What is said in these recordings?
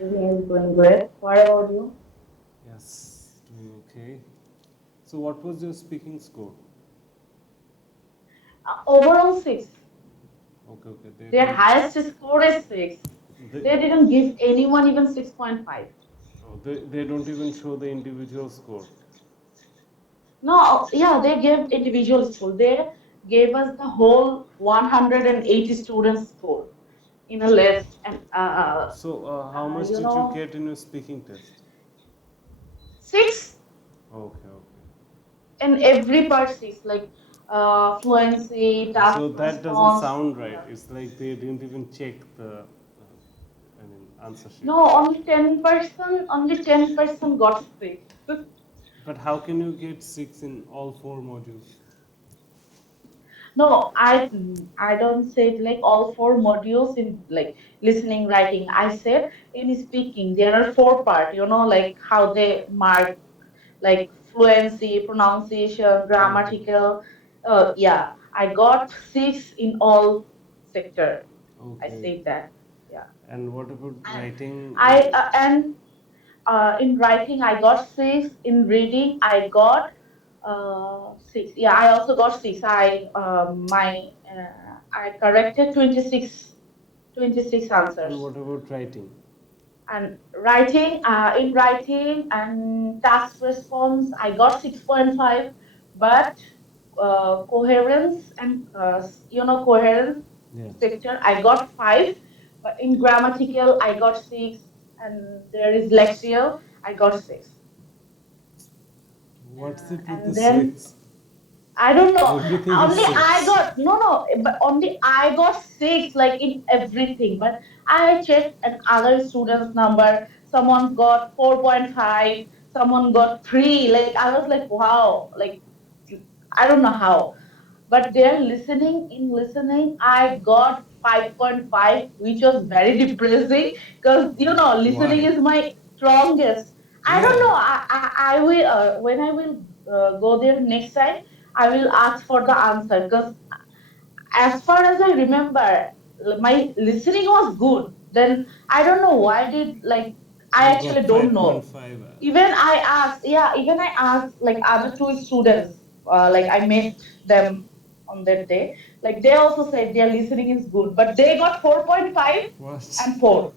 Everything is going great. What about you? Yes, doing okay. So, what was your speaking score? Overall six. Okay, okay. They Their don't. highest score is six. They, They didn't give anyone even 6.5. oh, they don't even show the individual score. No, yeah, they gave individual score. They gave us the whole 180 students score in a list, and So, how much you did you know, get in your speaking test? six Okay, okay. in every part six, like fluency, task So that doesn't response. sound right. Yeah. It's like they didn't even check the, answer sheet. No, only 10% got six. But how can you get six in all four modules? No, I don't say it like all four modules in like listening, writing. I said in speaking there are four part. Like how they mark like fluency, pronunciation, Okay, grammatical. Yeah, I got six in all sector. I okay. said that. Yeah, And what about and writing I and and in writing I got six. In reading I got six. Yeah, I also got six. I corrected 26 and answers. what about writing? And writing, in writing and task response, I got 6.5. But coherence and coherence Yeah. sector, I got five. But in grammatical, I got six. And there is lexical, I got six. What's it with the And then six? I don't know. Everything is Only I six. got no, but only I got six, like in everything. But I checked and other students' number. Someone got 4.5. Someone got three. Like I was like, wow. Like I don't know how. But they're listening. In listening, I got 5.5, which was very depressing because listening Why? is my strongest. I don't Yeah. know. I will when I will go there next time. I will ask for the answer because as far as I remember, my listening was good. Then I don't know why did like I You actually got don't know. 5.5. Even I asked, yeah, even I asked like other two students, like I met them on that day. Like they also said their listening is good, but they got 4.5 What? and 4.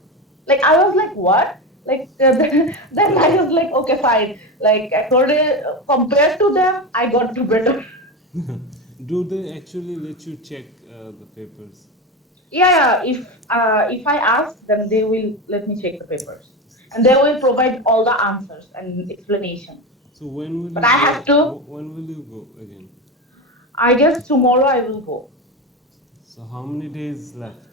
Like I was like, what? Like then I was like, okay, fine. Like according compared to them, I got to better. Do they actually let you check the papers? Yeah, if I ask, then they will let me check the papers, and they will provide all the answers and explanation. So when will But you I go? have to. When will you go again? I guess tomorrow I will go. So how many days left?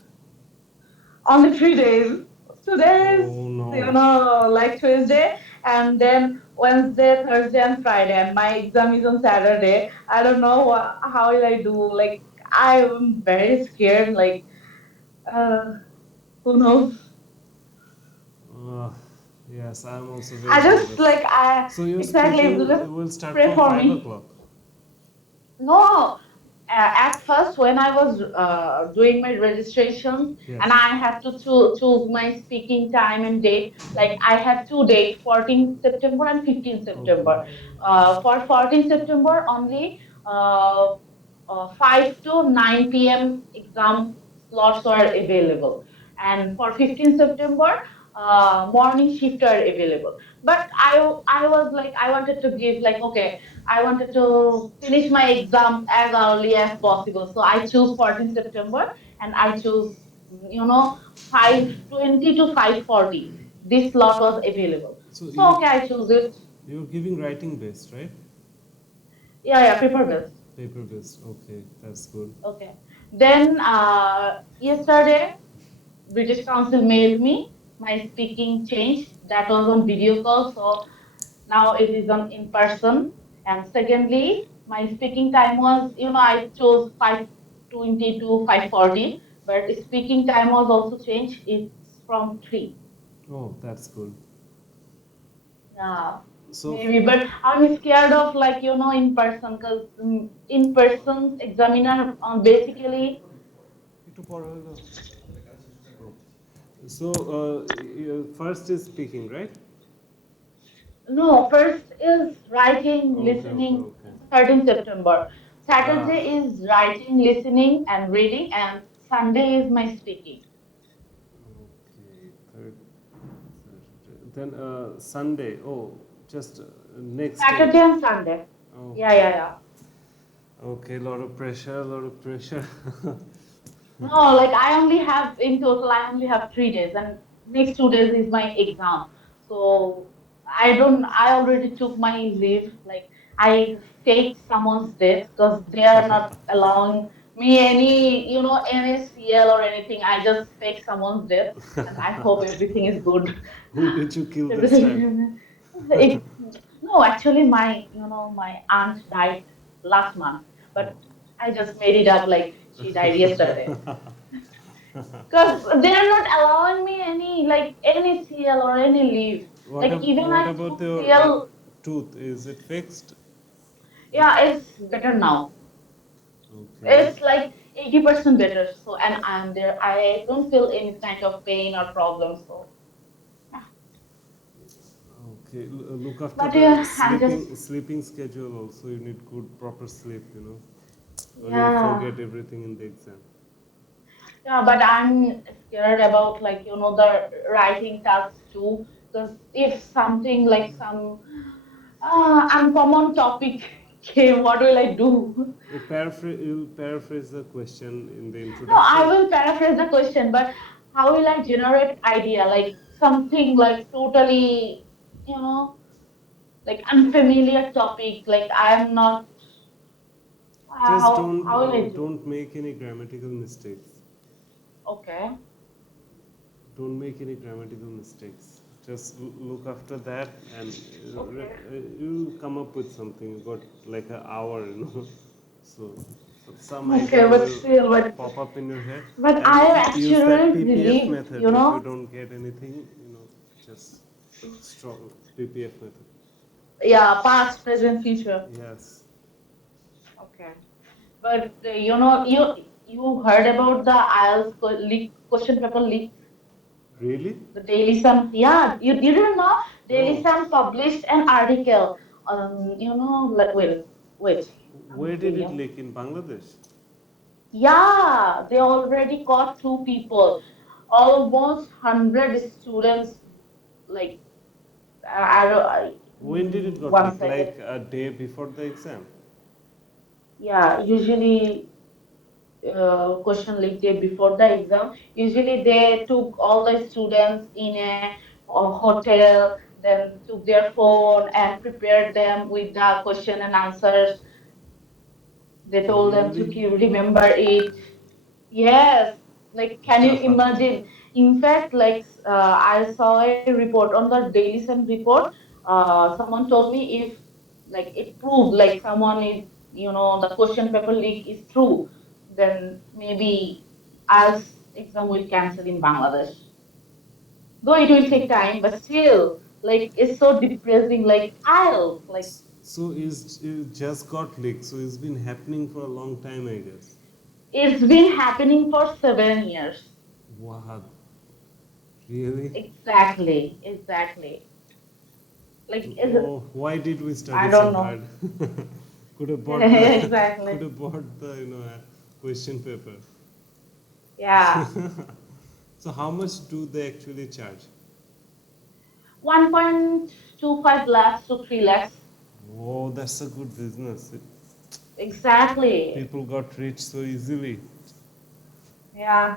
Only 3 days. Today is, Oh no. like Tuesday, and then Wednesday, Thursday, and Friday. And my exam is on Saturday. I don't know how will I do. Like I'm very scared. Like uh, who knows? Uh, yes, I'm also very I just nervous. like I So your exactly speaking just will start pray from for 5 me. o'clock. No, at first when I was doing my registration Yes. and I had to choose my speaking time and date, like I had two dates, 14th September and 15th Okay. September. For 14th September only, uh, 5 to 9 p.m. exam slots are available. And for 15th September, morning shift are available. But I was like, I wanted to give like, okay, I wanted to finish my exam as early as possible. So I choose 14th September and I choose, 5:20 to 5:40. This slot was available. So So okay, I choose it. you're giving writing based, right? Yeah, paper based. Paper based. Okay, that's good. Okay. Then yesterday, British Council mailed me my speaking changed. That was on video call. So now it is on in person. And secondly, my speaking time was, I chose 5:20 to 5:40, but speaking time was also changed. It's from 3. Oh, that's good. Yeah, So maybe, but I'm scared of like, in person because in person examiner basically. একটু পরে হলো। So, first is speaking, right? No, first is writing, Okay, okay, listening, okay. 13th September. Ah, Saturday is writing, listening, and reading, and Sunday is my speaking. okay. Third Saturday. Then Sunday. Oh, just next day. Saturday and Sunday. Yeah, Okay. yeah, yeah. Okay, lot of pressure, lot of pressure. No, like I only have in total, I only have 3 days, and next 2 days is my exam. So I already took my leave. Like I faked someone's death because they are not allowing me any, NACL or anything. I just fake someone's death, and I hope everything is good. Who did you kill this time? Everything. It, no, actually, my aunt died last month, but Oh. I just made it up like she died yesterday. Because they're not allowing me any like any CL or any leave. Like even What I about took your CL, tooth? Is it fixed? yeah, it's better now. Okay. It's like 80% better. So and I'm there. I don't feel any kind of pain or problem. So yeah. Okay. Look after But the yeah, I'm just sleeping schedule also. You need good proper sleep, or you'll yeah. forget everything in the exam. Yeah, but I'm scared about like the writing tasks too. Because if something like some uncommon topic came, what will I do? You'll paraphrase the question in the No, I introduction. will paraphrase the question, but how will I generate idea? Like something like totally, you know, like unfamiliar topic. Like I am not. Just How will I do? don't make any grammatical mistakes. Okay, Don't make any grammatical mistakes. Just look after that, and okay, you'll come up with something. You got like an hour. So, some okay. idea But will still, but pop up in your head, but and I am use that actually PPF relieved. method. If you don't get anything, just strong PPF method. Yeah, past, present, future. Yes. Okay, but you heard about the IELTS leak question paper leak. Really? The Daily Sun, yeah, you don't know. Daily No. Sun published an article. Wait, Where I'm did it reading. leak in Bangladesh? Yeah, they already caught 2 people. Almost 100 students. Like I don't. When did it got One leaked? second. Like a day before the exam? Yeah, usually question leak day before the exam. Usually they took all the students in a hotel, then took their phone and prepared them with the question and answers. They told them to Really? remember it. Yes, like can you imagine? In fact, like I saw a report on the Daily Sun report. Someone told me if like it proved like someone is the question paper leak is true, then maybe IELTS exam will cancel in Bangladesh. Though it will take time, but still, like it's so depressing. Like IELTS, like So it just got leaked. So it's been happening for a long time, I guess. it's been happening for 7 years. Wow, really? Exactly, exactly. Like is Oh, why did we I study so don't know. hard? Could have bought the could Exactly. have bought the question paper. Yeah. So how much do they actually charge? 1.25 lakhs to 3 lakhs. Oh, that's a good business. Exactly. People got rich so easily. Yeah.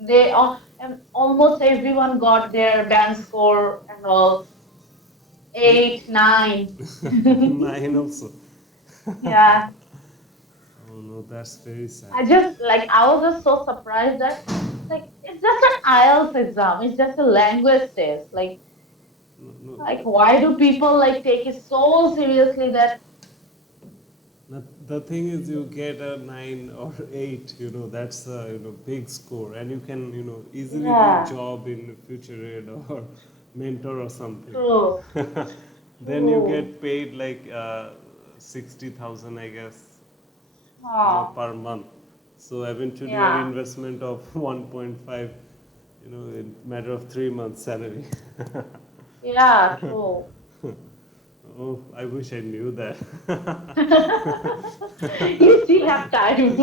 They all and almost everyone got their band score and all eight, nine. Nine also. Yeah. Oh no, that's very sad. I was just so surprised that like it's just an IELTS exam. It's just a language test. No, no, Like why do people like take it so seriously that the thing is, you get a 9 or 8. That's a big score, and you can easily do yeah, job in future aid or mentor or something. true, Then you true. get paid like 60,000, I guess, Oh, per month. So eventually, your yeah. investment of 1.5, in matter of 3 months salary. Yeah, true. Oh, I wish I knew that. You still have time.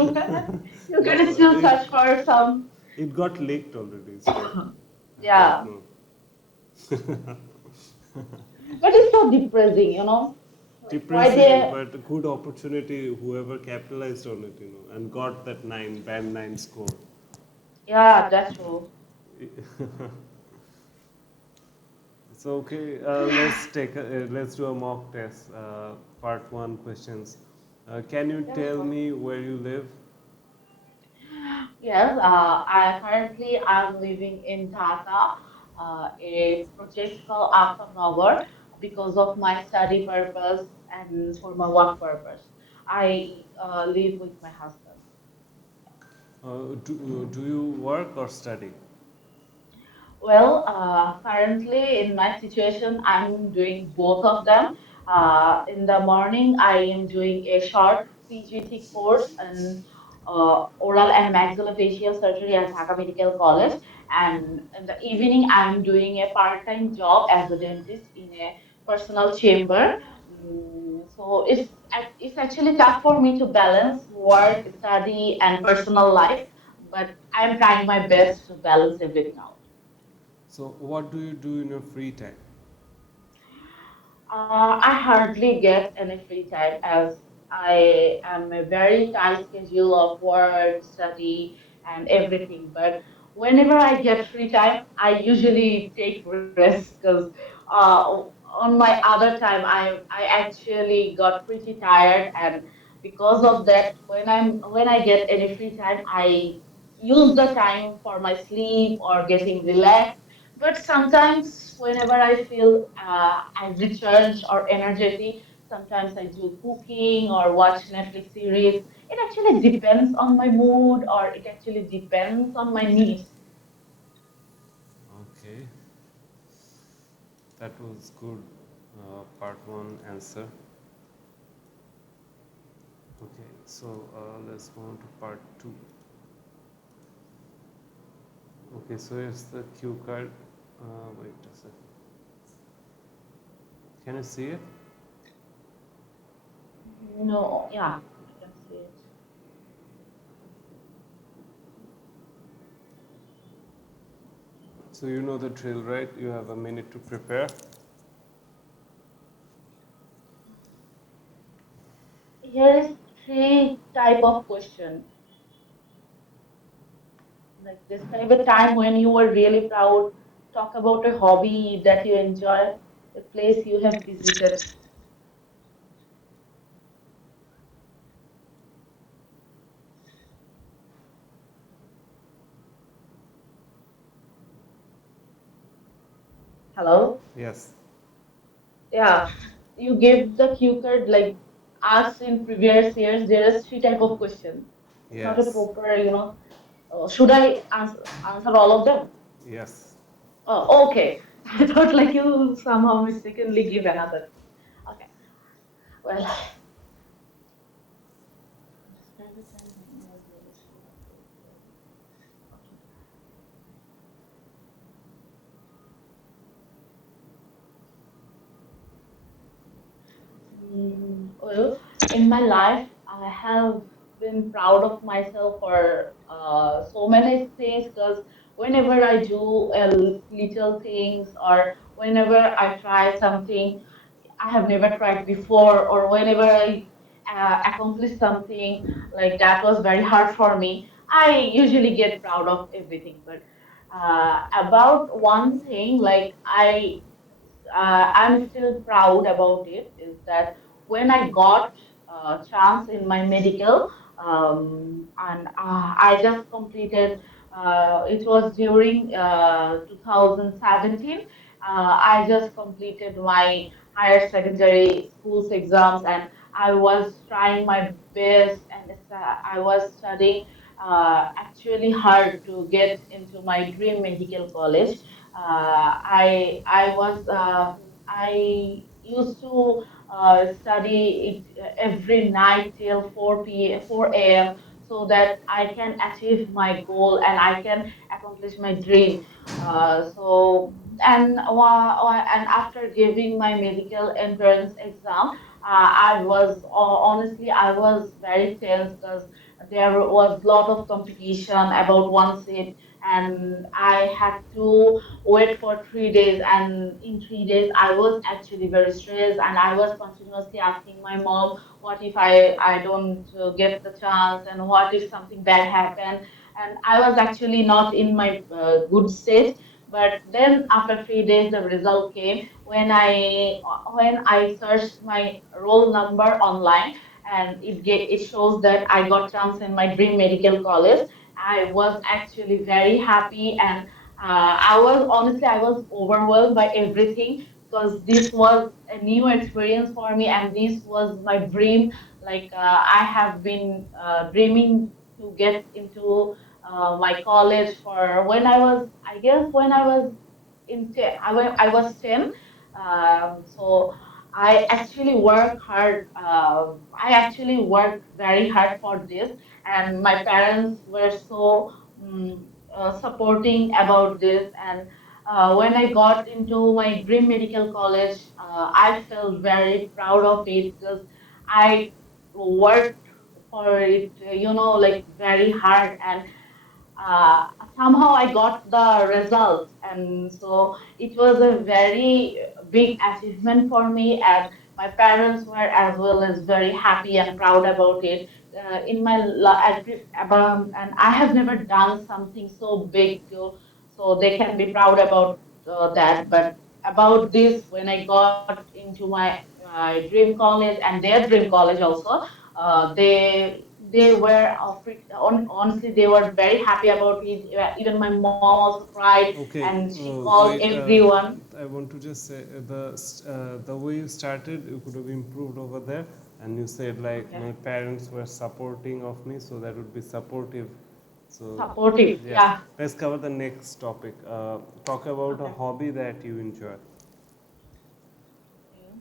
You No, can still search for some. it got leaked already, so I don't Yeah, know. but it's so depressing. Like why Depressing, they? but a good opportunity. Whoever capitalized on it, and got that band nine score. Yeah, that's true. So okay, let's do a mock test. Part one questions. Can you Yeah, tell sure. me where you live? Yes, I currently I'm living in Dhaka, a project called Afternover because of my study purpose and for my work purpose. I live with my husband. Do you work or study? Well, currently in my situation, I'm doing both of them. In the morning, I am doing a short PGT course in oral and maxillofacial surgery at Dhaka Medical College, and in the evening, I'm doing a part-time job as a dentist in a personal chamber. So it's actually tough for me to balance work, study, and personal life, but I'm trying my best to balance everything out. So what do you do in your free time? I hardly get any free time as I am a very tight schedule of work, study, and everything. But whenever I get free time, I usually take rest because on my other time, I actually got pretty tired, and because of that, when I get any free time, I use the time for my sleep or getting relaxed. But sometimes, whenever I feel I recharge or energetic, sometimes I do cooking or watch Netflix series. It actually depends on my mood or it actually depends on my needs. Okay, that was good. Part one answer. Okay, so let's move on to part two. Okay, so here's the cue card. Wait a second. Can you see it? No, yeah, I can see it. So you know the drill, right? You have a minute to prepare. Here is three type of question. Like describe a time when you were really proud. Talk about a hobby that you enjoy, a place you have visited. Hello? Yes. Yeah, you gave the cue card like asked in previous years. There is three type of question. It's not a Yes. proper. Should I answer all of them? Yes. Oh, okay. I thought like you somehow mistakenly give another. Okay. Well, describe a time when you were really sure of yourself. Okay. Well, in my life, I have been proud of myself for so many things because whenever I do little things or whenever I try something I have never tried before, or whenever I accomplish something like that was very hard for me, I usually get proud of everything. But about one thing, like I'm still proud about it is that when I got a chance in my medical, and I just completed. It was during 2017. I just completed my higher secondary schools exams, and I was trying my best, and I was studying actually hard to get into my dream medical college. I used to study it every night till 4 a.m. so that I can achieve my goal and I can accomplish my dream. So and after giving my medical entrance exam, I was honestly I was very tense because there was a lot of competition about one seat, and I had to wait for 3 days. And in 3 days, I was actually very stressed, and I was continuously asking my mom, "What if I don't get the chance, and what if something bad happen?" And I was actually not in my good state. But then after 3 days, the result came when I searched my roll number online, and it shows that I got chance in my dream medical college. I was actually very happy, and I was overwhelmed by everything because this was a new experience for me, and this was my dream. Like I have been dreaming to get into my college for when I was, I guess, when I was I was 10. So I actually work hard. I actually worked very hard for this, and my parents were so supporting about this. And when I got into my dream medical college, I felt very proud of it because I worked for it, like very hard. And uh, somehow I got the result. And so it was a very big achievement for me, and my parents were as well as very happy and proud about it. In my and I have never done something so big, so they can be proud about that. But about this, when I got into my dream college and their dream college also, they were honestly they were very happy about it. Even my mom also cried, Okay, and she called wait. everyone. I want to just say the way you started, you could have improved over there, and you said like Okay. my parents were supporting of me, so that would be supportive. So Supportive, yeah, yeah. let's cover the next topic. Talk about a Okay. hobby that you enjoy. Okay.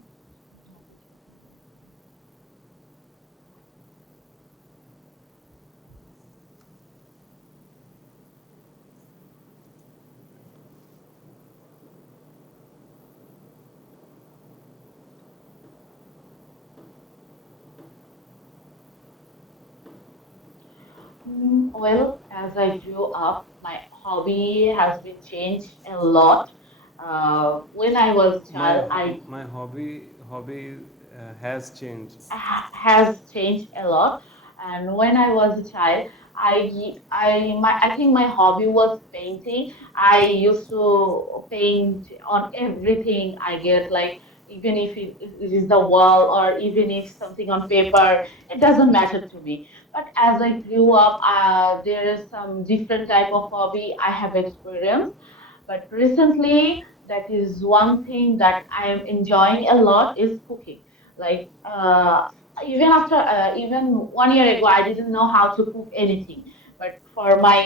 Well, as I grew up, my hobby has been changed a lot. When I was child, My hobby has changed. has changed a lot. And when I was a child, I think my hobby was painting. I used to paint on everything I get, like even if it is the wall, or even if something on paper, it doesn't matter to me. But as I grew up, there is some different type of hobby I have experienced. But recently, that is one thing that I am enjoying a lot is cooking. Like even after even 1 year ago, I didn't know how to cook anything. But for my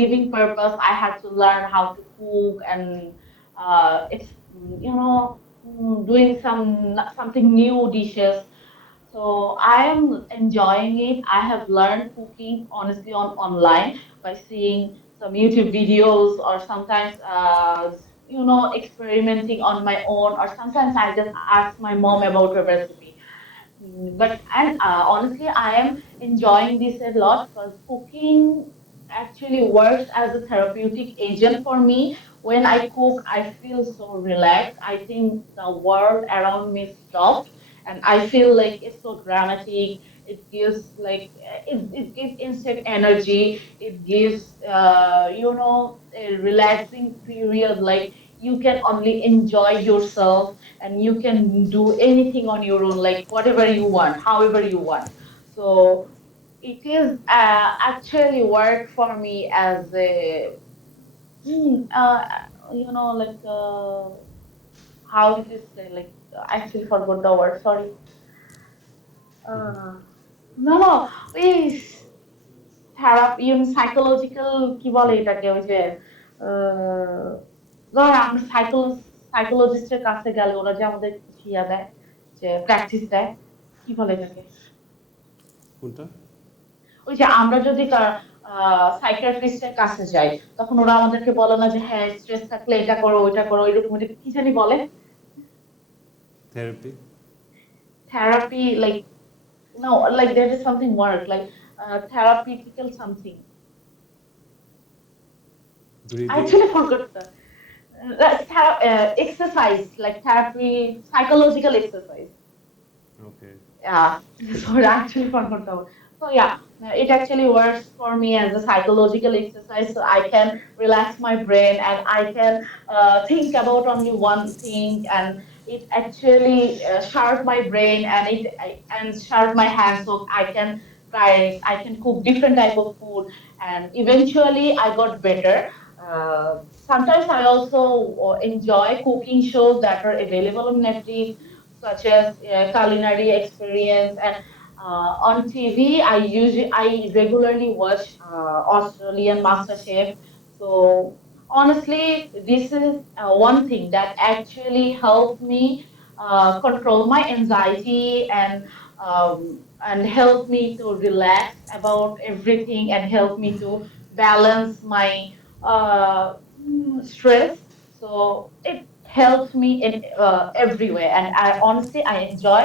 living purpose, I had to learn how to cook. And it's doing something new dishes. So I am enjoying it. I have learned cooking honestly on online by seeing some YouTube videos, or sometimes experimenting on my own, or sometimes I just ask my mom about a recipe. But and honestly, I am enjoying this a lot because cooking actually works as a therapeutic agent for me. When I cook, I feel so relaxed. I think the world around me stops, and I feel like it's so dramatic. It gives like it gives instant energy. It gives a relaxing period. Like you can only enjoy yourself, and you can do anything on your own, like whatever you want, however you want. So it is actually work for me as a mm, uh, like how to say, like I actually forgot the word, sorry. uh, no, no, ওই therapy psychological কি বলে এটাকে, ওই যে আহ, ধর আমরা সাইকোলজিস্টের কাছে গেলে ওরা যে আমাদের ইয়া দেয়, যে প্র্যাকটিস দেয়, কি বলে এটাকে? কোনটা? ওই যে আমরা যদি সাইকিয়াট্রিস্টের কাছে যাই, তখন ওরা আমাদেরকে বলে না যে হ্যাঁ স্ট্রেস থাকলে এটা করো ওইটা করো, এরকম এরকম কি জানি বলে, Therapy, therapy, like no, like there is something word like therapeutical something. I breathing. actually forgot the exercise, like therapy, psychological exercise. Okay. Yeah, sorry, I actually forgot the word. So yeah, it actually works for me as a psychological exercise. So I can relax my brain and I can think about only one thing, and it actually sharp my brain and and sharp my hands, so I can try. I can cook different type of food, and eventually I got better. Sometimes I also enjoy cooking shows that are available on Netflix, such as culinary experience, and on TV I regularly watch Australian Master Chef. So honestly, this is one thing that actually helped me control my anxiety, and help me to relax about everything, and help me to balance my stress. So it helps me in every way, and I honestly I enjoy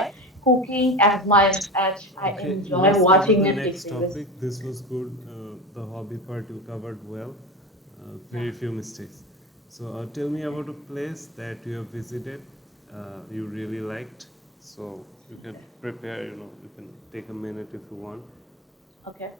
cooking as much as I Okay, enjoy let's go to watching the Netflix next series. topic. This was good. The hobby part you covered well. Yeah. Very few mistakes. So tell me about a place that you have visited, you really liked. So you can prepare. You can take a minute if you want. Okay.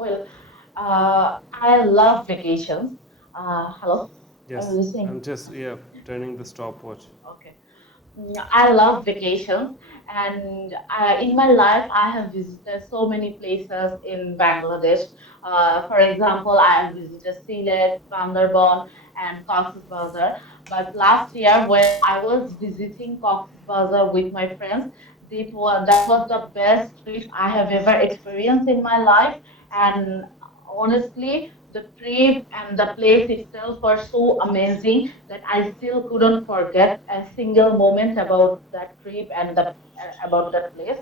Well, I love vacations. Hello, are you Yes, listening? I'm just turning the stopwatch. Okay. I love vacations, and in my life, I have visited so many places in Bangladesh. For example, I have visited Sylhet, Bandarban, and Cox's Bazar. But last year, when I was visiting Cox's Bazar with my friends, that was the best trip I have ever experienced in my life. And honestly, the trip and the place itself were so amazing that I still couldn't forget a single moment about that trip and about that place.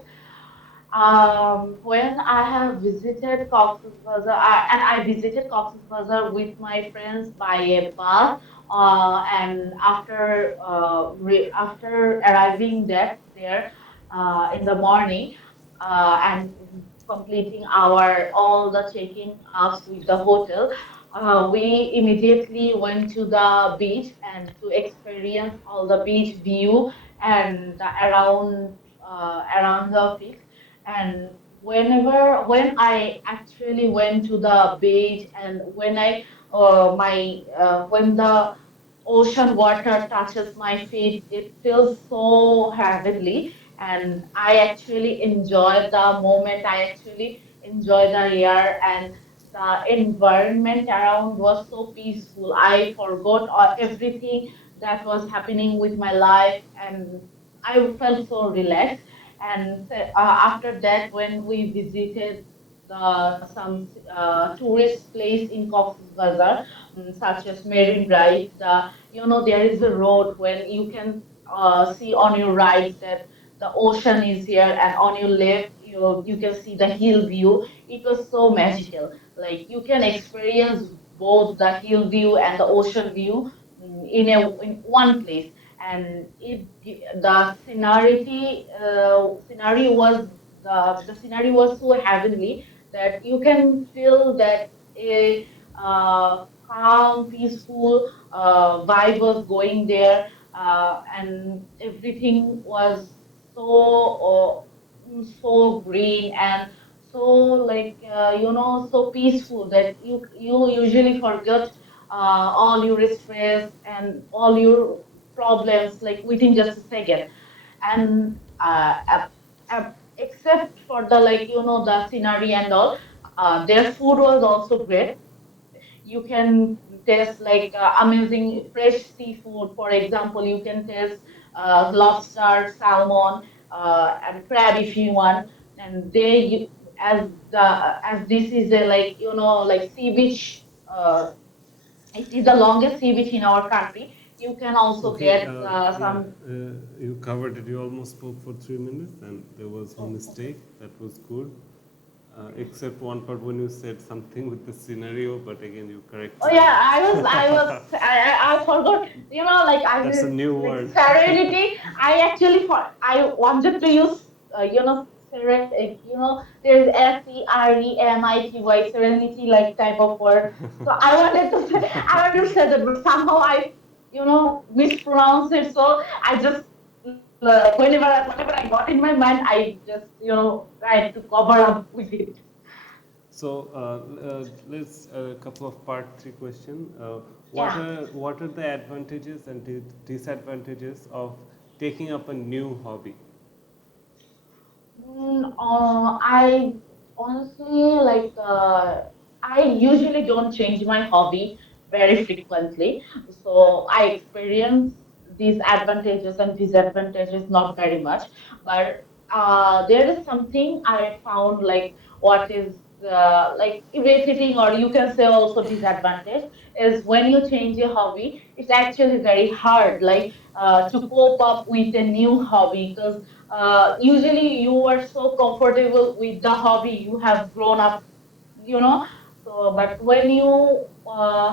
When I have visited Cox's Bazar, and I visited Cox's Bazar with my friends by a bus, and after arriving there in the morning, and completing our all the checking ups with the hotel, we immediately went to the beach and to experience all the beach view and around the field. And when I actually went to the beach, and when the ocean water touches my feet, it feels so heavenly. And I actually enjoy the moment. I actually enjoy the air, and the environment around was so peaceful. I forgot everything that was happening with my life, and I felt so relaxed. And after that, when we visited the some tourist place in Cox's Bazar, such as Marine Drive, there is a road when you can see on your right that the ocean is here, and on your left you can see the hill view. It was so magical. Like you can experience both the hill view and the ocean view in one place, and the scenery was so heavenly that you can feel that a calm, peaceful vibe was going there, and everything was so green and so so peaceful that you usually forget all your stress and all your problems like within just a second. And uh, except for the like the scenery and all, their food was also great. You can taste like amazing fresh seafood. For example, you can taste lobster, salmon, and crab if you want. And as as this is a like like sea beach, it is the longest sea beach in our country. You can also Okay, get yeah, some. you covered it. You almost spoke for 3 minutes, and there was one Oh, mistake. That was good, except one part when you said something with the scenario, but again you oh corrected it. yeah, I forgot. Like I That's a will new like word. serenity. I wanted to use seren. There's SERENITY serenity like type of word. So I wanted to say that, but somehow I mispronounce it. So I just like whenever I got in my mind, I just tried to cover up with it. So let's a couple of part three question. Yeah. What are the advantages and disadvantages of taking up a new hobby? I honestly like I usually don't change my hobby very frequently, so I experience these advantages and disadvantages not very much. But there is something I found like what is like irritating, or you can say also disadvantage, is when you change a hobby, it's actually very hard like to cope up with a new hobby, because usually you are so comfortable with the hobby you have grown up, you know so but when you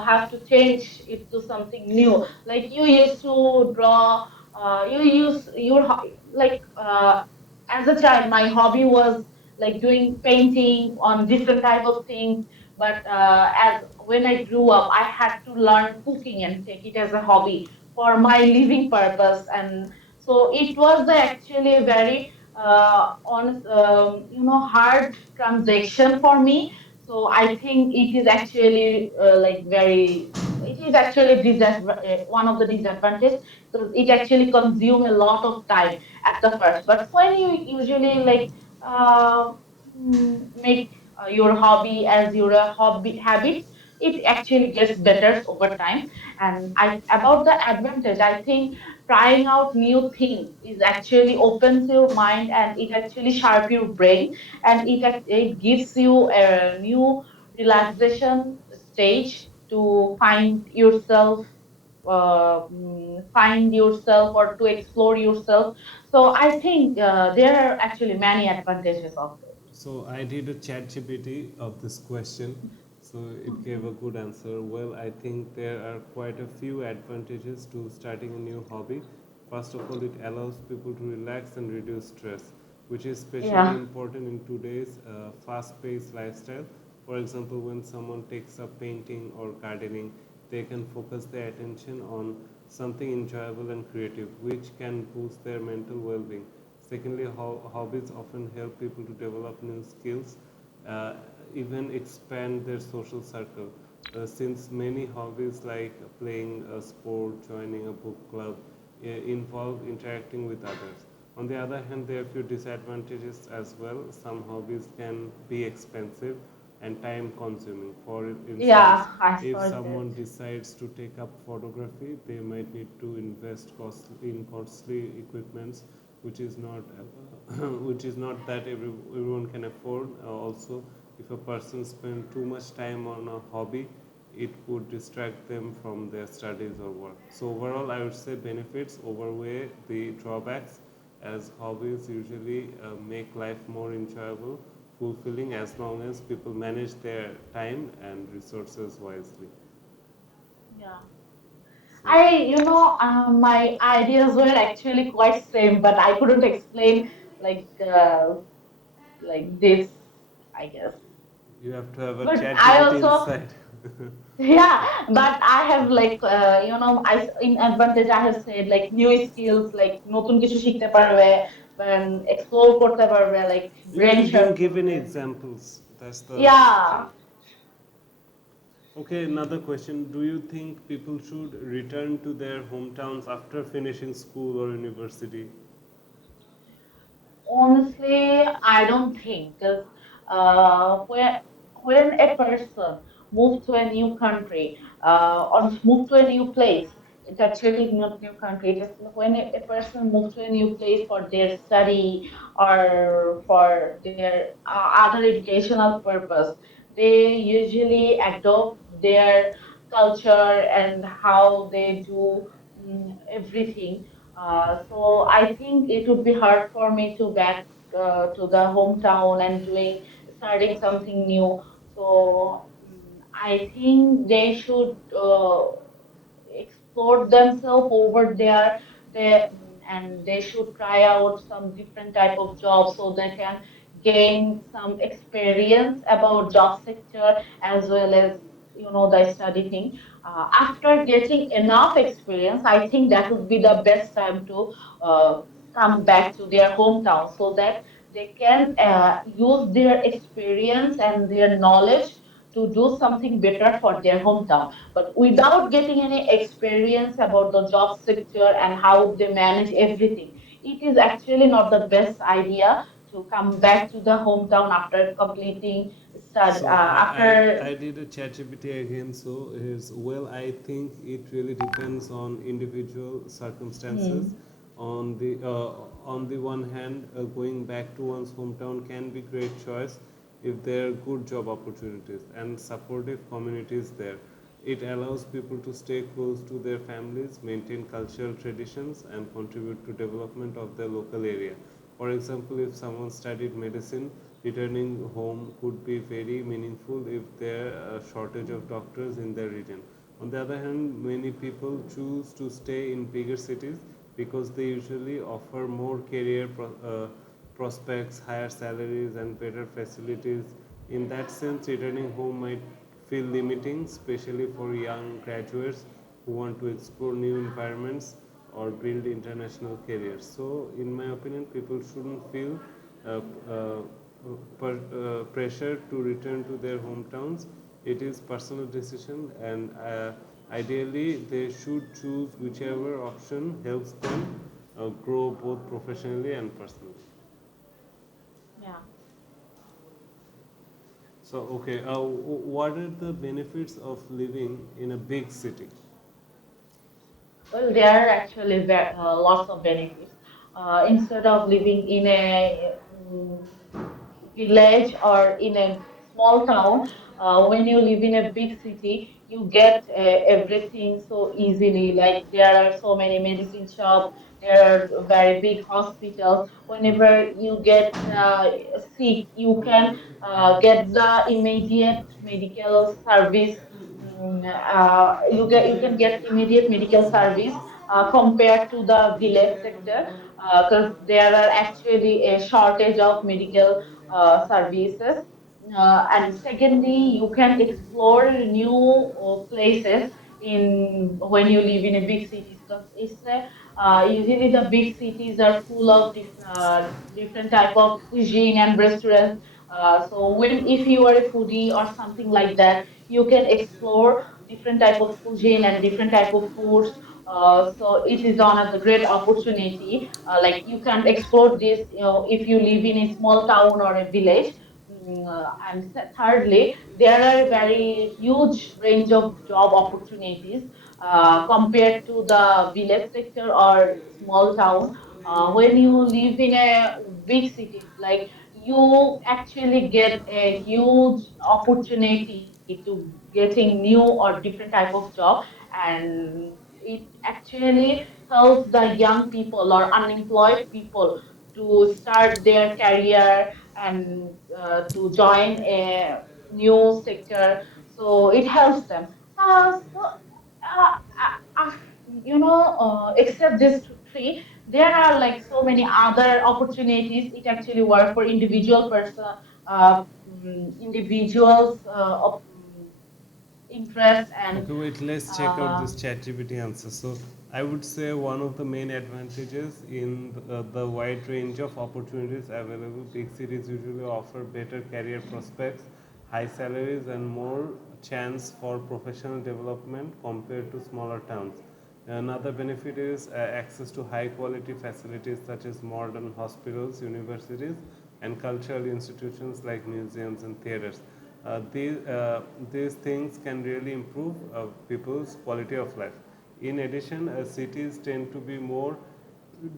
have to change it to something new, like you used to draw, you use your like as a child my hobby was like doing painting on different type of things. But as when I grew up, I had to learn cooking and take it as a hobby for my living purpose. And so it was actually a very honest hard transaction for me. So I think it is actually like very, it is actually one of the disadvantages, because it actually consume a lot of time at the first. But when you usually like uh, make your hobby as your hobby habits, it actually gets better over time. And I about the advantage, I think trying out new things is actually opens your mind, and it actually sharp your brain, and it gives you a new relaxation stage to find yourself or to explore yourself. So I think there are actually many advantages of it. So I did a chat GPT of this question, so it gave a good answer. Well, I think there are quite a few advantages to starting a new hobby. First of all, it allows people to relax and reduce stress, which is especially Yeah. important in today's fast-paced lifestyle. For example, when someone takes up painting or gardening, they can focus their attention on something enjoyable and creative, which can boost their mental well-being. Secondly, hobbies often help people to develop new skills, uh, even expand their social circle. Since many hobbies like playing a sport, joining a book club, involve interacting with others. On the other hand, there are few disadvantages as well. Some hobbies can be expensive and time consuming. For instance, Yeah, I if saw that. someone decides to take up photography, they might need to invest in costly equipments, which is not which is not that everyone can afford. Also, if a person spends too much time on a hobby, it would distract them from their studies or work. So overall, I would say benefits overweigh the drawbacks, as hobbies usually make life more enjoyable, fulfilling, as long as people manage their time and resources wisely. Yeah. So My ideas were actually quite same, but I couldn't explain like like this, I guess. you have to have a But chat I GPT also, inside. yeah, but I have like in advantage I have said like new skills, like নতুন কিছু শিখতে পারবে, explore করতে পারবে, like brain You sharp didn't give any করবে. examples. That's the thing. Yeah. Okay, another question. Do you think people should return to their hometowns after finishing school or university? Honestly, I don't think because when a person moves to a new country or move to a new place, it's actually not new country. It is when a person moves to a new place for their study or for their other educational purpose, they usually adopt their culture and how they do everything. So I think it would be hard for me to back to the hometown and starting something new. So I think they should explore themselves over there. And they should try out some different type of jobs so they can gain some experience about job sector as well as the study thing. After getting enough experience, I think that would be the best time to uh, come back to their hometown so that they can use their experience and their knowledge to do something better for their hometown. But without getting any experience about the job sector and how they manage everything, it is actually not the best idea to come back to the hometown after completing study So after. I did a ChatGPT again. So is well, I think it really depends on individual circumstances. Hmm. On the one hand, going back to one's hometown can be great choice if there are good job opportunities and supportive communities there. It allows people to stay close to their families, maintain cultural traditions, and contribute to development of their local area. For example, if someone studied medicine, returning home could be very meaningful if there are a shortage of doctors in their region. On the other hand, many people choose to stay in bigger cities because they usually offer more prospects, higher salaries, and better facilities. In that sense, returning home might feel limiting, especially for young graduates who want to explore new environments or build international careers. So, in my opinion, people shouldn't feel uh, uh, pressure to return to their hometowns. It is personal decision, and ideally, they should choose whichever option helps them grow both professionally and personally. Yeah. So, okay, what are the benefits of living in a big city? Well, there are actually lots of benefits. Instead of living in a village or in a small town, when you live in a big city, you get everything so easily. Like there are so many medicine shops, there are very big hospitals. Whenever you get sick, you can get the immediate medical service. You can get immediate medical service compared to the village sector because there are actually a shortage of medical services. And secondly, you can explore new places in when you live in a big cities because usually the big cities are full of different type of cuisine and restaurants. So when if you are a foodie or something like that, you can explore different type of cuisine and different type of foods. So it is one of the great opportunity. Like you can explore this, if you live in a small town or a village. And thirdly, there are a very huge range of job opportunities compared to the village sector or small town. When you live in a big cities, like you actually get a huge opportunity to getting new or different type of job, and it actually helps the young people or unemployed people to start their career and to join a new sector. So it helps them. Except this three, there are like so many other opportunities. It actually work for individual person, individuals interest and Okay, wait, let's check out uh, this ChatGPT answer. So, I would say one of the main advantages in the wide range of opportunities available, big cities usually offer better career prospects, high salaries, and more chance for professional development compared to smaller towns. Another benefit is access to high quality facilities such as modern hospitals, universities, and cultural institutions like museums and theaters. These things can really improve people's quality of life. In addition, cities tend to be more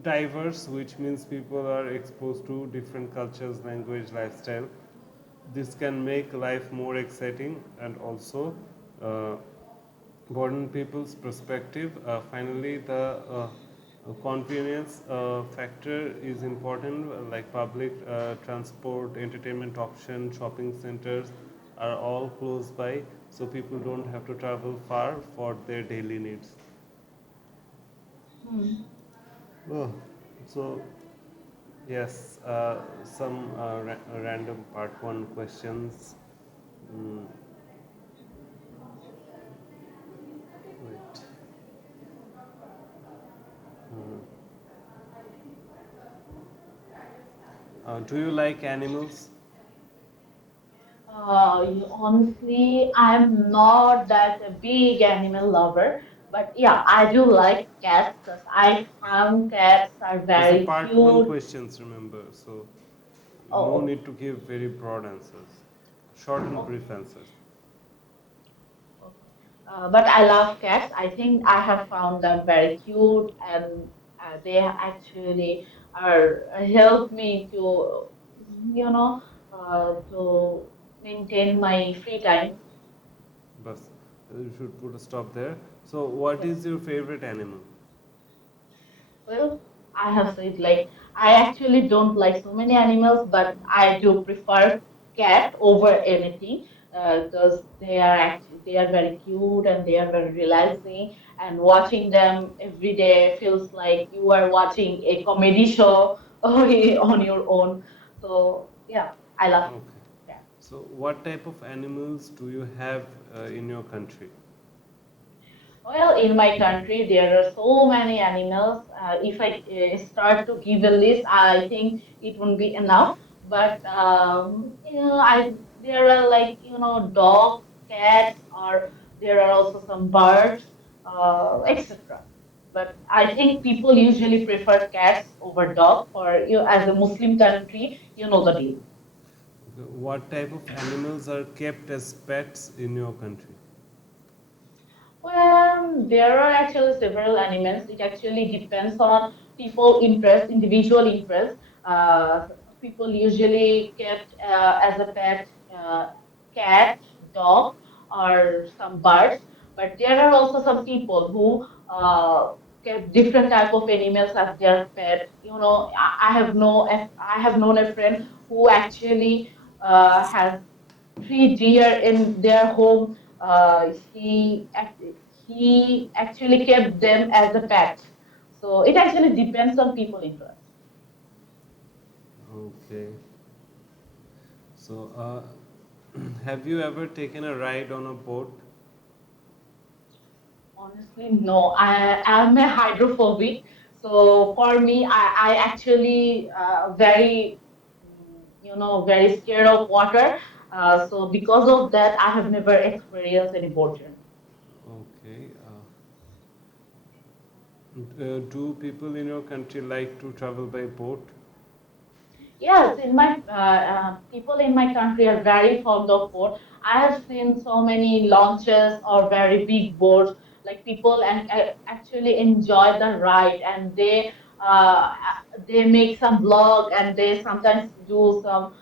diverse, which means people are exposed to different cultures, language, lifestyle. This can make life more exciting and also uh, broaden people's perspective. Finally, the convenience factor is important, like public transport, entertainment option, shopping centers are all close by, so people don't have to travel far for their daily needs. Hmm. Oh, so yes, some random part one questions. Mm, wait. Uh, do you like animals? Honestly, I'm not that a big animal lover, but yeah, I do like cats because I found cats are It's a very part one cute. questions, remember. So no Oh, need to give very broad answers. Short and okay, brief answers. okay. But I love cats. I think I have found them very cute, and they actually are help me to, you know, to maintain my free time. But you should put a stop there. So what Yes. is your favorite animal? Well, I have said like I actually don't like so many animals, but I do prefer cat over anything because they are very cute and they are very relaxing, and watching them every day feels like you are watching a comedy show on your own. So yeah, I love Okay. cats. So what type of animals do you have in your country? Well, in my country, there are so many animals. If I start to give a list, I think it won't be enough. But there are like dogs, cats, or there are also some birds, etc. But I think people usually prefer cats over dog. For you, as a Muslim country, you know the deal. Okay. What type of animals are kept as pets in your country? Well, there are actually several animals. It actually depends on people interest, individual interest. Uh, People usually kept as a pet cat, dog, or some birds. But there are also some people who kept different type of animals as their pet. I have known a friend who actually has three deer in their home. He actually kept them as a pet. So it actually depends on people interest. Okay. So have you ever taken a ride on a boat? Honestly, no. I am a hydrophobic. So for me, I actually very very scared of water. So because of that, I have never experienced any boat journey. Okay. Do people in your country like to travel by boat? Yes, in my people in my country are very fond of boat. I have seen so many launches or very big boats. Like people and actually enjoy the ride, and they make some vlog and they sometimes do some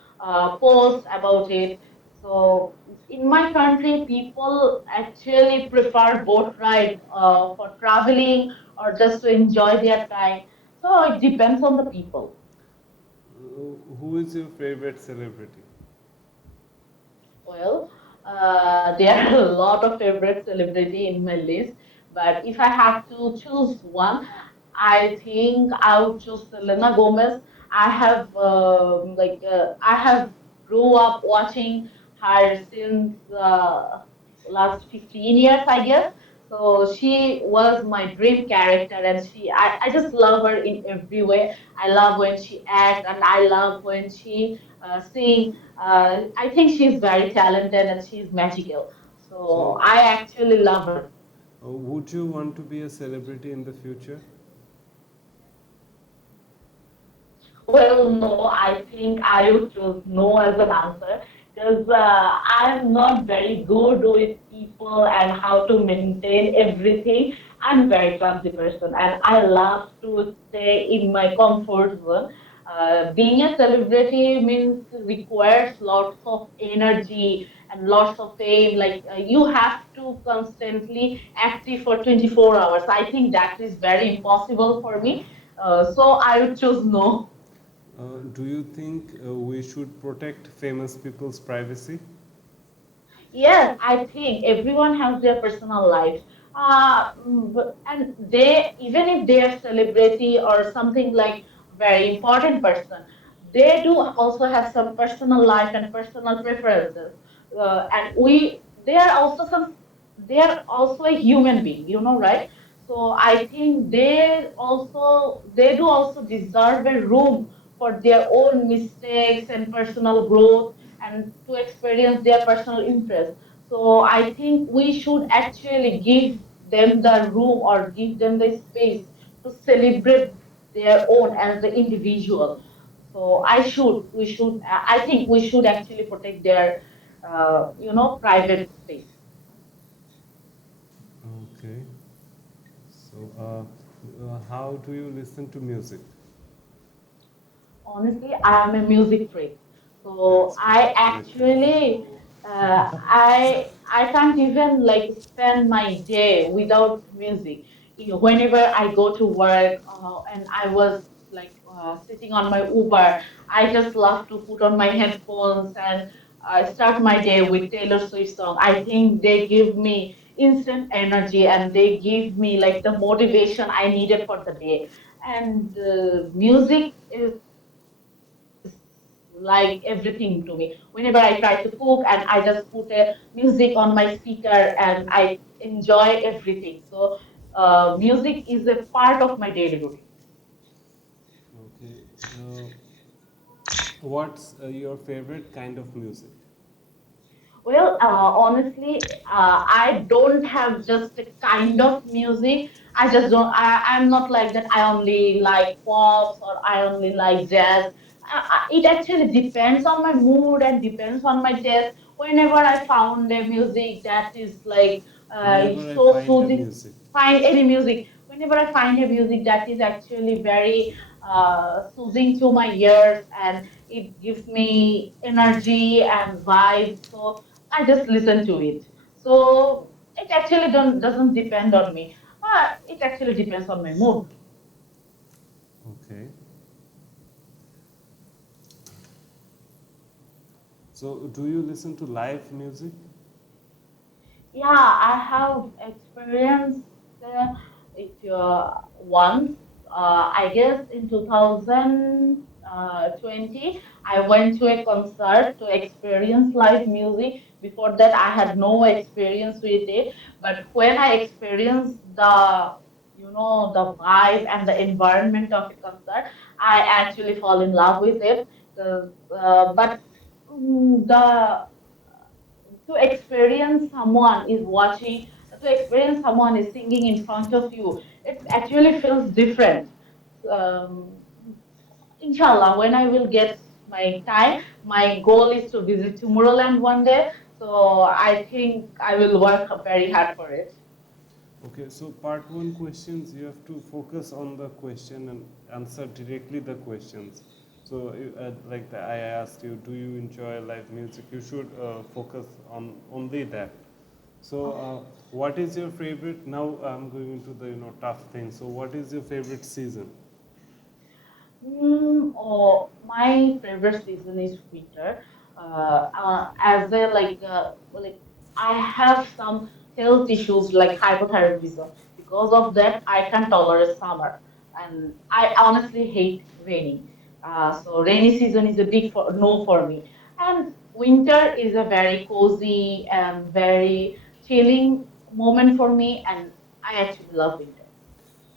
posts about it. So in my country, people actually prefer boat ride for traveling or just to enjoy their time. So it depends on the people. Who is your favorite celebrity? Well, there are a lot of favorite celebrity in my list, but if I have to choose one, I think I would choose Selena Gomez. I have grew up watching her since last 15 years, I guess. So she was my dream character, and I just love her in every way. I love when she acts, and I love when she sing. I think she's very talented and she's magical. So So I actually love her. Would you want to be a celebrity in the future? Well, no, I think I would choose no as an answer because I'm not very good with people and how to maintain everything. I'm a very clumsy person and I love to stay in my comfort zone. Being a celebrity means requires lots of energy and lots of fame. Like you have to constantly active for 24 hours. I think that is very impossible for me. So I would choose no. Do you think we should protect famous people's privacy? Yes, I think everyone has their personal lives. And they, even if they are celebrity or something like very important person, they do also have some personal life and personal preferences. And they are also they are also a human being, right? So I think they do also deserve a room for their own mistakes and personal growth and to experience their personal interests. So I think we should actually give them the room or give them the space to celebrate their own as the individual. So I think we should actually protect their, private space. Okay. So, how do you listen to music? Honestly, I am a music freak. So That's great. I can't even like spend my day without music. Whenever I go to work and I was like sitting on my Uber, I just love to put on my headphones and start my day with Taylor Swift song. I think they give me instant energy and they give me like the motivation I needed for the day. And music is like everything to me. Whenever I try to cook and I just put a music on my speaker and I enjoy everything. So music is a part of my daily routine. Okay. What's your favorite kind of music? Well, honestly, I don't have just a kind of music. I just don't. I'm not like that. I only like pops or I only like jazz. It actually depends on my mood and depends on my taste. Whenever I found a music that is like Whenever I so find a soothing, music. find any music. Whenever I find a music that is actually very soothing to my ears and it gives me energy and vibes. So I just listen to it. So it actually don't doesn't depend on me. It actually depends on my mood. Okay. So, do you listen to live music? Yeah, I have experienced it once. I guess in 2020, I went to a concert to experience live music. Before that, I had no experience with it. But when I experienced the vibe and the environment of a concert, I actually fall in love with it. But the to experience someone is watching, to experience someone is singing in front of you, it actually feels different. um, Inshallah, when I will get my time, my goal is to visit Tomorrowland one day, so I think I will work very hard for it. Okay, so part one questions, you have to focus on the question and answer directly the questions. So, I asked you, do you enjoy live music? You should focus on only that. So, what is your favorite? Now I'm going into the tough thing. So, what is your favorite season? My favorite season is winter. As a like I have some health issues like hypothyroidism. Because of that, I can tolerate summer, and I honestly hate rainy. So rainy season is a big no for me. And winter is a very cozy and very chilling moment for me, and I actually love winter.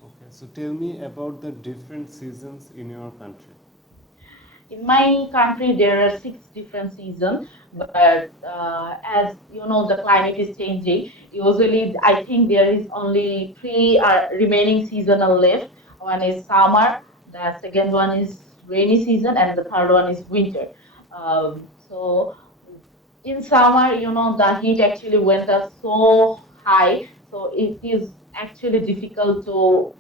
Okay, so tell me about the different seasons in your country. In my country, there are six different seasons, but as you know, the climate is changing. Usually, I think there is only three remaining seasonal left. One is summer, the second one is rainy season, and the third one is winter. So in summer, the heat actually went up so high, so it is actually difficult to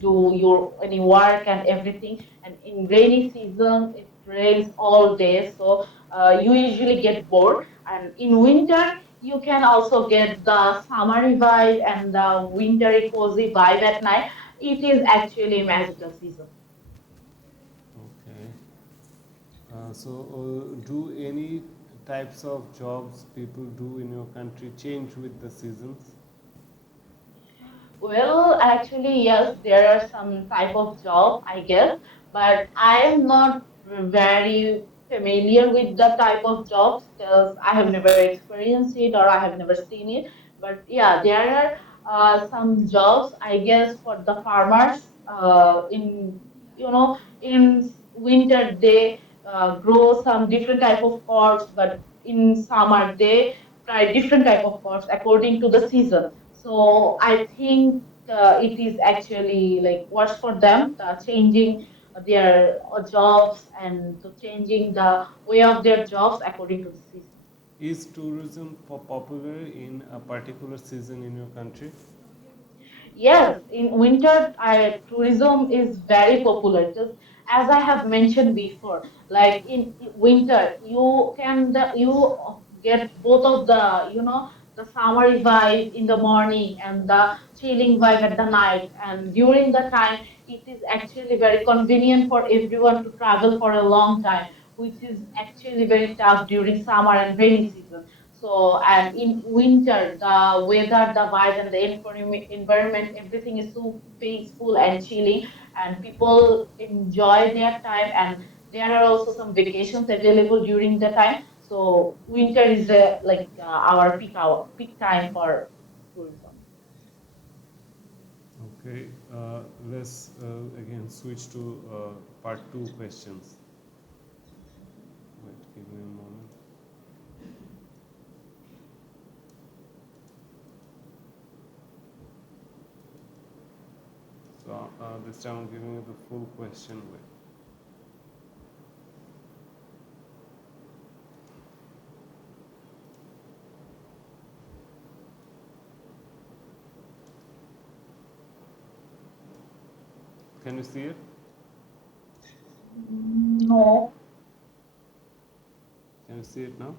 do your any work and everything. And in rainy season, it rains all day, so you usually get bored. And in winter, you can also get the summery vibe and the wintry cozy vibe at night. It is actually magical season. Okay. Do any types of jobs people do in your country change with the seasons? Well, actually, yes, there are some type of job, I guess, but I am not very familiar with the type of jobs because I have never experienced it or I have never seen it. But yeah, there are some jobs, I guess, for the farmers. In winter they grow some different type of crops, but in summer they try different type of crops according to the season. So I think it is actually like worse for them, changing their jobs and to changing the way of their jobs according to the season. Is tourism popular in a particular season in your country? Yes, in winter, tourism is very popular. Just as I have mentioned before, like in winter, you get both of the summery vibe in the morning and the chilling vibe at the night. And during the time, it is actually very convenient for everyone to travel for a long time, which is actually very tough during summer and rainy season. So, and in winter, the weather, the vibe, and the environment, everything is so peaceful and chilling, and people enjoy their time. And there are also some vacations available during the time. So, winter is our peak time for tourism. Okay, let's again switch to part two questions. Wait, give me a moment. So this time I'm giving you the full question. Wait. Can you see it? No, Can you see it now?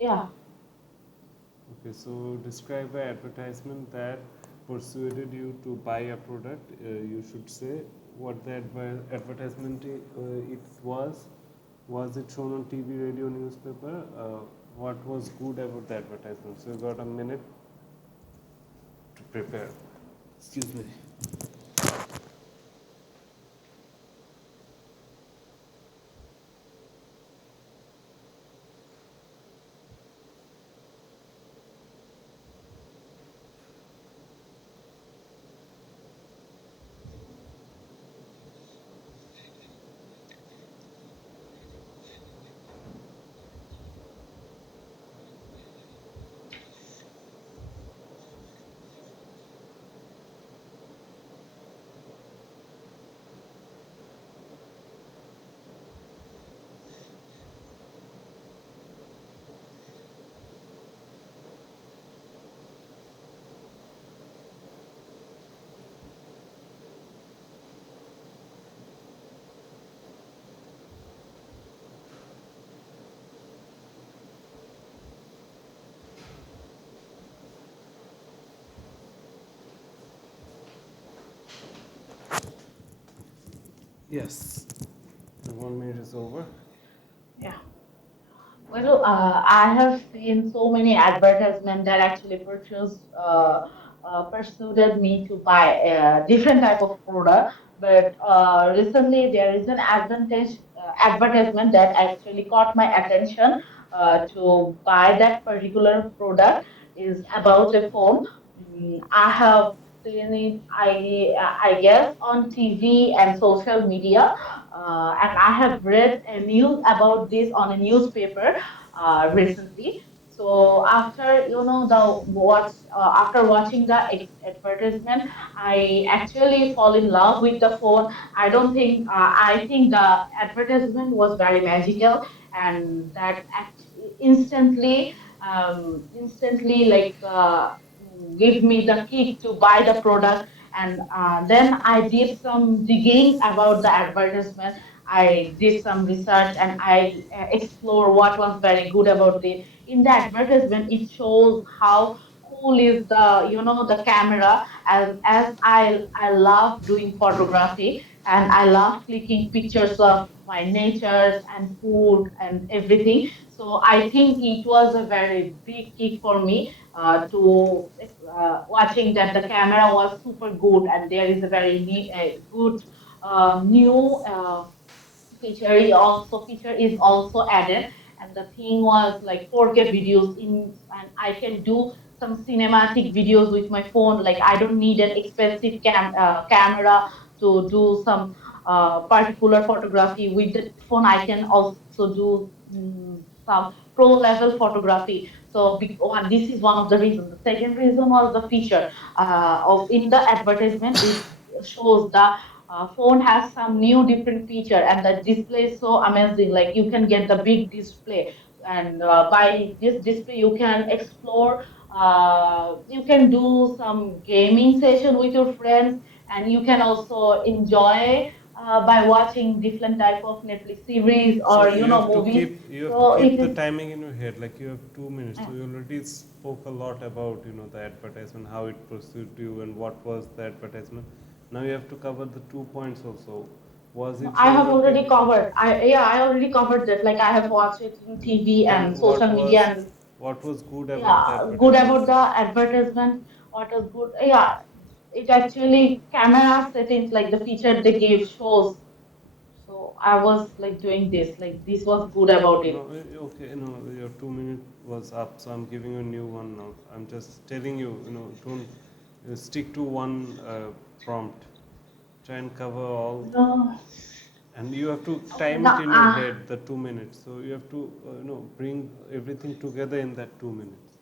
yeah. Okay, so describe an advertisement that persuaded you to buy a product. You should say what the advertisement it was. Was it shown on TV, radio, newspaper? What was good about the advertisement? So you got a minute to prepare. Excuse me. Yes. The 1 minute is over. Yeah. Well, I have seen so many advertisements that actually persuaded me to buy a different type of product. But recently, there is an advertisement that actually caught my attention to buy that particular product. Is about a phone. I have seen it, I guess, on TV and social media, and I have read a news about this on a newspaper recently. So after after watching the advertisement, I actually fall in love with the phone. I think the advertisement was very magical, and that instantly like give me the kick to buy the product. And then I did some digging about the advertisement. I did some research and I explore what was very good about it. In the advertisement, it shows how cool is the camera. As I love doing photography, and I love clicking pictures of my natures and food and everything. So I think it was a very big kick for me to watching that the camera was super good, and there is a very good new feature is also added. And the thing was like 4K videos in, and I can do some cinematic videos with my phone. Like I don't need an expensive camera to do some particular photography. With the phone I can also do some pro level photography. So this is one of the reasons. The second reason was the feature of in the advertisement. It shows the phone has some new different feature, and the display is so amazing. Like you can get the big display, and by this display you can explore, you can do some gaming session with your friends, and you can also enjoy by watching different type of Netflix series So or movies. you have to So keep it the is timing in your head. Like you have 2 minutes. uh, So you already spoke a lot about the advertisement, how it pursued you, and what was the advertisement. Now you have to cover the 2 points also. Was no, it I have relevant? already covered. I already covered that. Like I have watched it in TV Then and social media, and what was good about the yeah, good advertisement? about the advertisement. What was good? Yeah, it actually camera settings, like the feature they gave shows. So I was like doing this. Like this was good about it. No, okay, no, your 2 minute was up, so I'm giving you a new one now. I'm just telling you, don't stick to one prompt. Try and cover all, No, and you have to okay, time it now in your head, the 2 minutes. So you have to, bring everything together in that 2 minutes.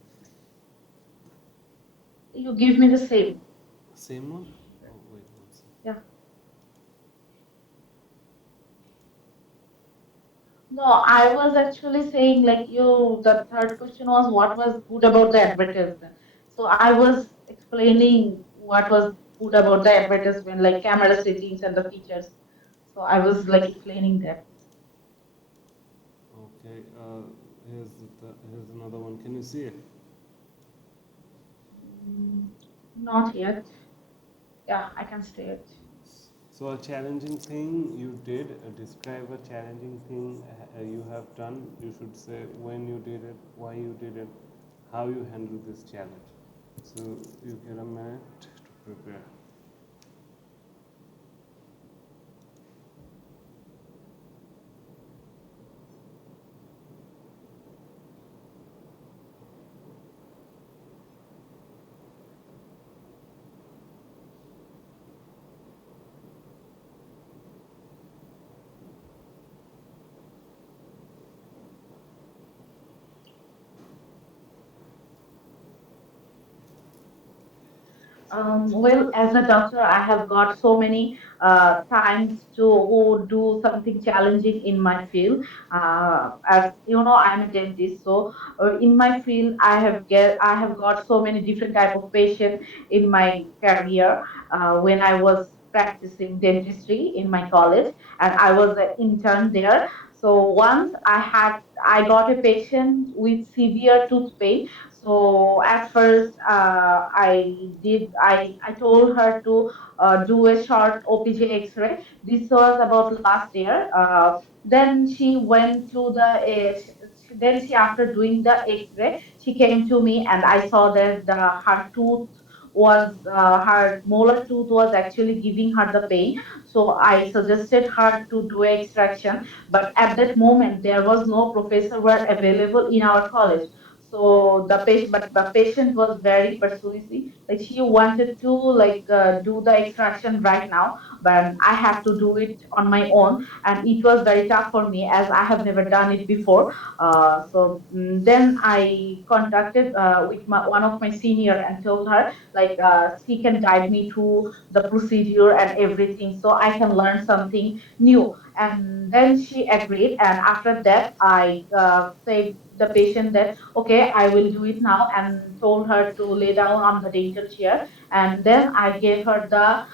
you give me the same. Same one? Oh, wait one second. Yeah. No, I was actually saying like the third question was what was good about the advertisement. So I was explaining what was good about the advertisement, like camera settings and the features. So I was like explaining that. Okay, here's another one. Can you see it? Mm, not yet. Yeah, I can say it. So a challenging thing you did, describe a challenging thing you have done. You should say when you did it, why you did it, how you handle this challenge. So you get a minute to prepare. Well, as a doctor, I have got so many times to do something challenging in my field. As you know, I'm a dentist, so in my field, I have got so many different type of patients in my career. When I was practicing dentistry in my college, and I was an intern there. So once I got a patient with severe tooth pain. So at first, I told her to do a short OPG X-ray. This was about last year. Then she went to then she after doing the X-ray, she came to me, and I saw that her tooth was her molar tooth was actually giving her the pain. So I suggested her to do extraction, but at that moment there was no professor were available in our college. So the patient was very persuasive. Like she wanted to do the extraction right now, but I have to do it on my own, and it was very tough for me as I have never done it before. Then I contacted with one of my senior and told her she can guide me through the procedure and everything so I can learn something new. And then she agreed, and after that I said the patient that okay, I will do it now, and told her to lay down on the dental chair. And then I gave her the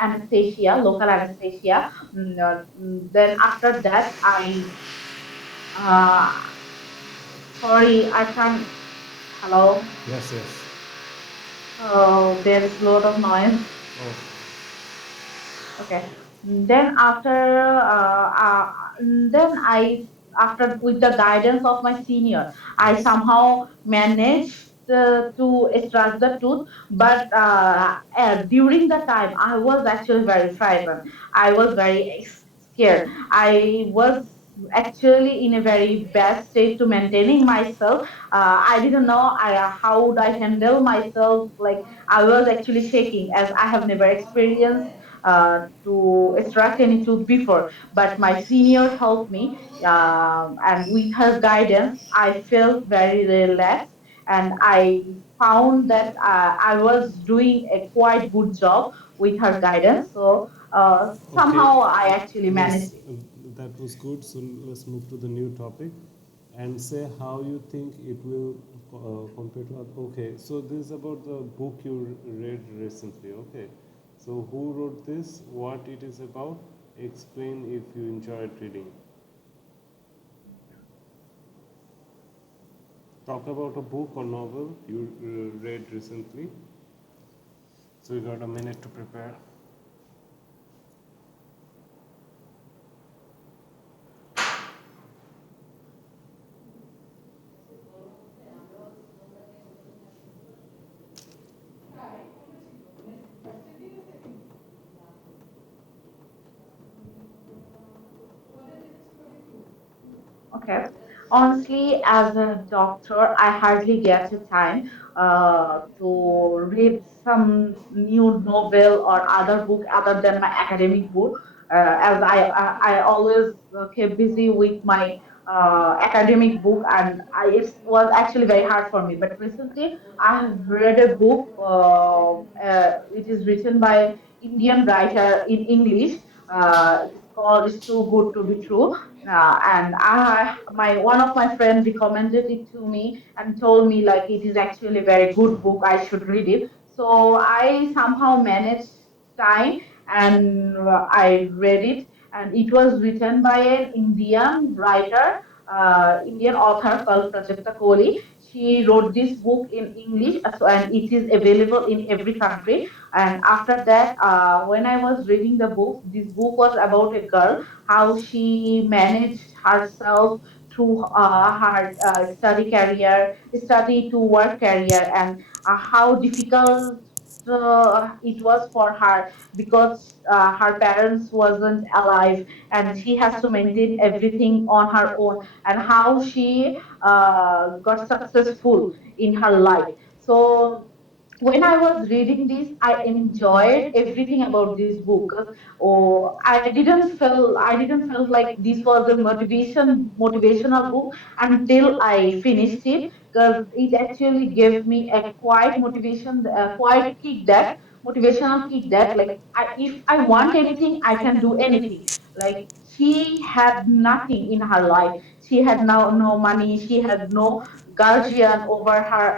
anesthesia, local anesthesia. Then after that I uh, sorry, I can't. Hello. Yes, yes. Oh, there is a lot of noise. Oh, Okay. Then after with the guidance of my senior, I yes. somehow managed to extract the tooth. But during the time, I was actually very frightened. I was very scared. I was actually in a very bad state to maintaining myself. I didn't know how would I handle myself. Like I was actually shaking as I have never experienced to extract any tooth before. But my senior helped me, and with her guidance, I felt very relaxed, and I found that I was doing a quite good job with her guidance. So Okay, somehow I actually yes, managed it. that was good. So let's move to the new topic and say how you think it will compare to other. Okay, so this is about the book you read recently. Okay, so who wrote this? What it is about? Explain if you enjoyed reading. Talk about a book or novel you read recently. So you got a minute to prepare. Okay. Honestly, as a doctor, I hardly get a time to read some new novel or other book other than my academic book. As I always keep busy with my academic book, and it was actually very hard for me. But recently, I have read a book. It is written by Indian writer in English. It's called "It's Too Good to Be True." And my one of my friends recommended it to me and told me like it is actually a very good book. I should read it. So I somehow managed time, and I read it. And it was written by an Indian writer, Indian author called Prajakta Kohli. She wrote this book in English, and it is available in every country. And after that, when I was reading the book, this book was about a girl, how she managed herself through her study career, study to work career, and how difficult it was for her because her parents wasn't alive, and she has to maintain everything on her own, and how she got successful in her life. So when I was reading this, I enjoyed everything about this book. 'Cause, I didn't felt like this was a motivational book until I finished it, because it actually gave me a quite quite motivational kick that like if I want anything, I can do anything. Like she had nothing in her life. She had no money. She had no guardian over her,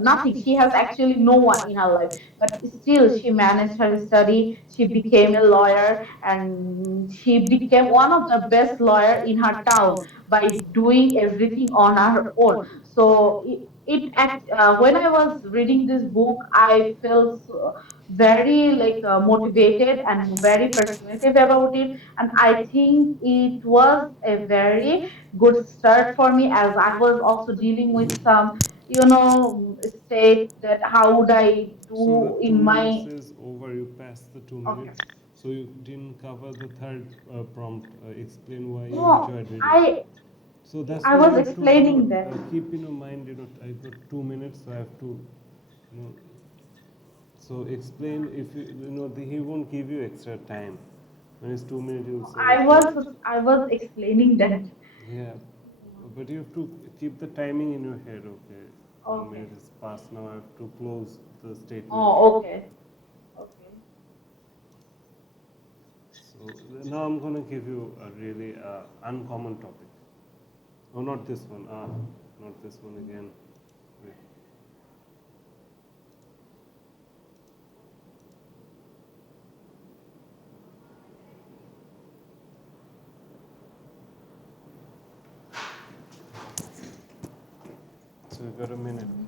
nothing. She has actually no one in her life, but still she managed her study. She became a lawyer, and she became one of the best lawyer in her town by doing everything on her own. So when I was reading this book, I felt very motivated and very persuasive about it, and I think it was a very good start for me, as I was also dealing with some state that how would I So the do two in minutes my. is over. You passed the two Okay. minutes. So you didn't cover the third prompt. Explain why you No, enjoyed I reading. So that's I why you was have to, you know, explaining that. keep in your mind, you know, I got 2 minutes, so I have to, you know, so explain. If you know, he won't give you extra time. When it's 2 minutes, you'll say, I okay, was I was explaining that. yeah, but you have to keep the timing in your head. Okay, 1 minute Okay. is past now. I have to close the statement. Oh, okay. Okay. So now I'm gonna give you a really uncommon topic. Oh, not this one. Not this one again. Wait. So we got a minute. Mhm.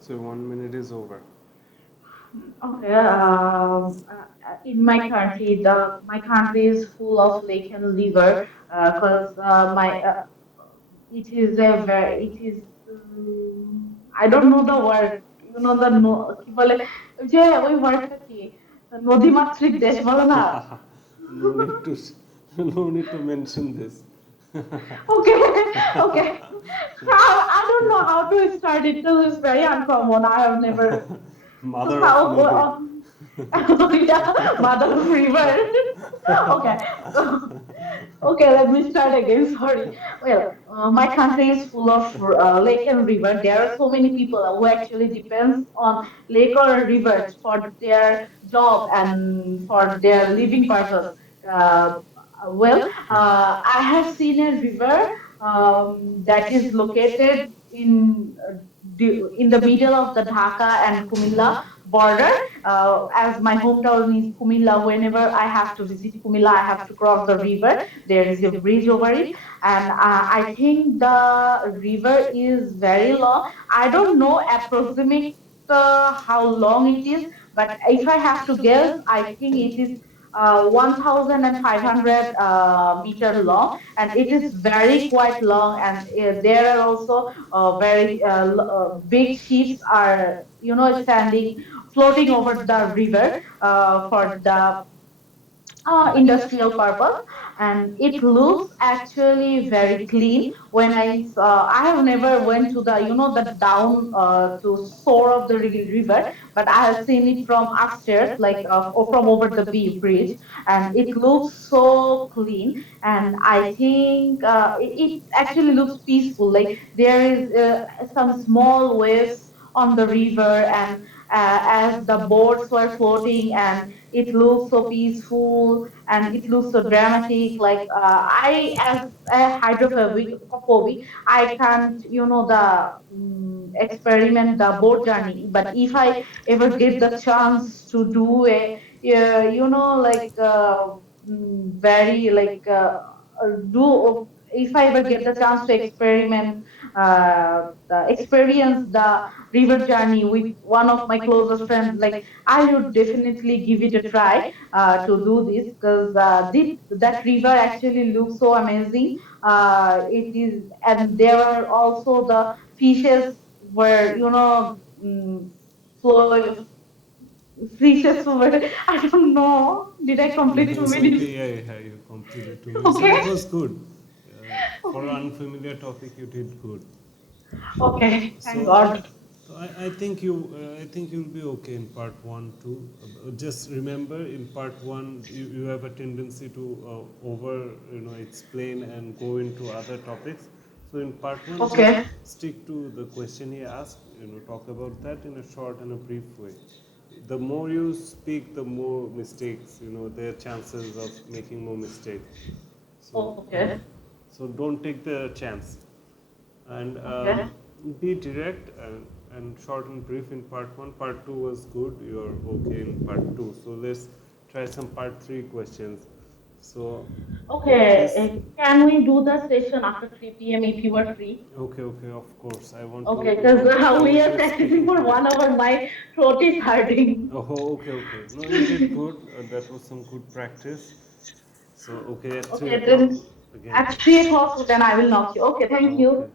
So 1 minute is over. Okay. In my country, the my country is full of lake and river. Cause my it is a very it is I don't know the word. You know the no কি বলে ওই যে ওই ওয়ার্ডটা কি নদীমাতৃক দেশ বলে না No need to, no need to mention this. okay okay I don't know how to start it because it's very uncommon. I have never Mother of South Nodi. yeah, mother of river. Okay, so okay, let me start again. Sorry. Well, my country is full of lake and river. There are so many people who actually depends on lake or river for their job and for their living purpose. Uh, I have seen a river that is located in the middle of the Dhaka and Kumilla border. As my hometown is Kumilla, whenever I have to visit Kumilla, I have to cross the river. There is a bridge over it, and I think the river is very long. I don't know approximate how long it is, but if I have to guess, I think it is 1,500 meter long, and it is very quite long. And there are also very big ships are standing floating over the river for the industrial purpose, and it looks actually very clean. When I have never went to the the down to shore of the river, but I have seen it from upstairs, like or from over the bridge, and it looks so clean. And I think it actually looks peaceful, like there is some small waves on the river, and as the boats were floating, and it looks so peaceful and it looks so dramatic. Like I, as a hydrophobic, I can't, the experiment the boat journey. But if I ever get the chance to do a, like very like do if I ever get the chance to experience the river journey with one of my closest friends, like I would definitely give it a try to do this, because that river actually looks so amazing. It is, and there are also the fishes were, flow fishes were. I don't know. Did I complete two It's minutes? okay. Yeah, yeah, you completed 2 minutes, and Okay. it was good. For Okay. an unfamiliar topic, you did good. Okay. Thank So, God. I think you'll be okay in part one too. Just remember, in part one, you have a tendency to over explain and go into other topics. So in part one, just Okay. stick to the question he asked. Talk about that in a short and a brief way. The more you speak, the more mistakes. There are chances of making more mistakes. So Okay. so don't take the chance and Okay. be direct and short and brief in part one. Part two was good. You're okay in part two. So let's try some part three questions. So Okay. please. Can we do the session after 3 p.m. if you are free? Okay, okay, of course. I want to, Okay, because we finish are your practicing speaking for today. 1 hour. My throat is hurting. Oh, okay, okay. No, you did good. That was some good practice. So, okay, at 3 Okay, o'clock then again. at 3 o'clock, then I will knock you. Okay, thank Okay. you.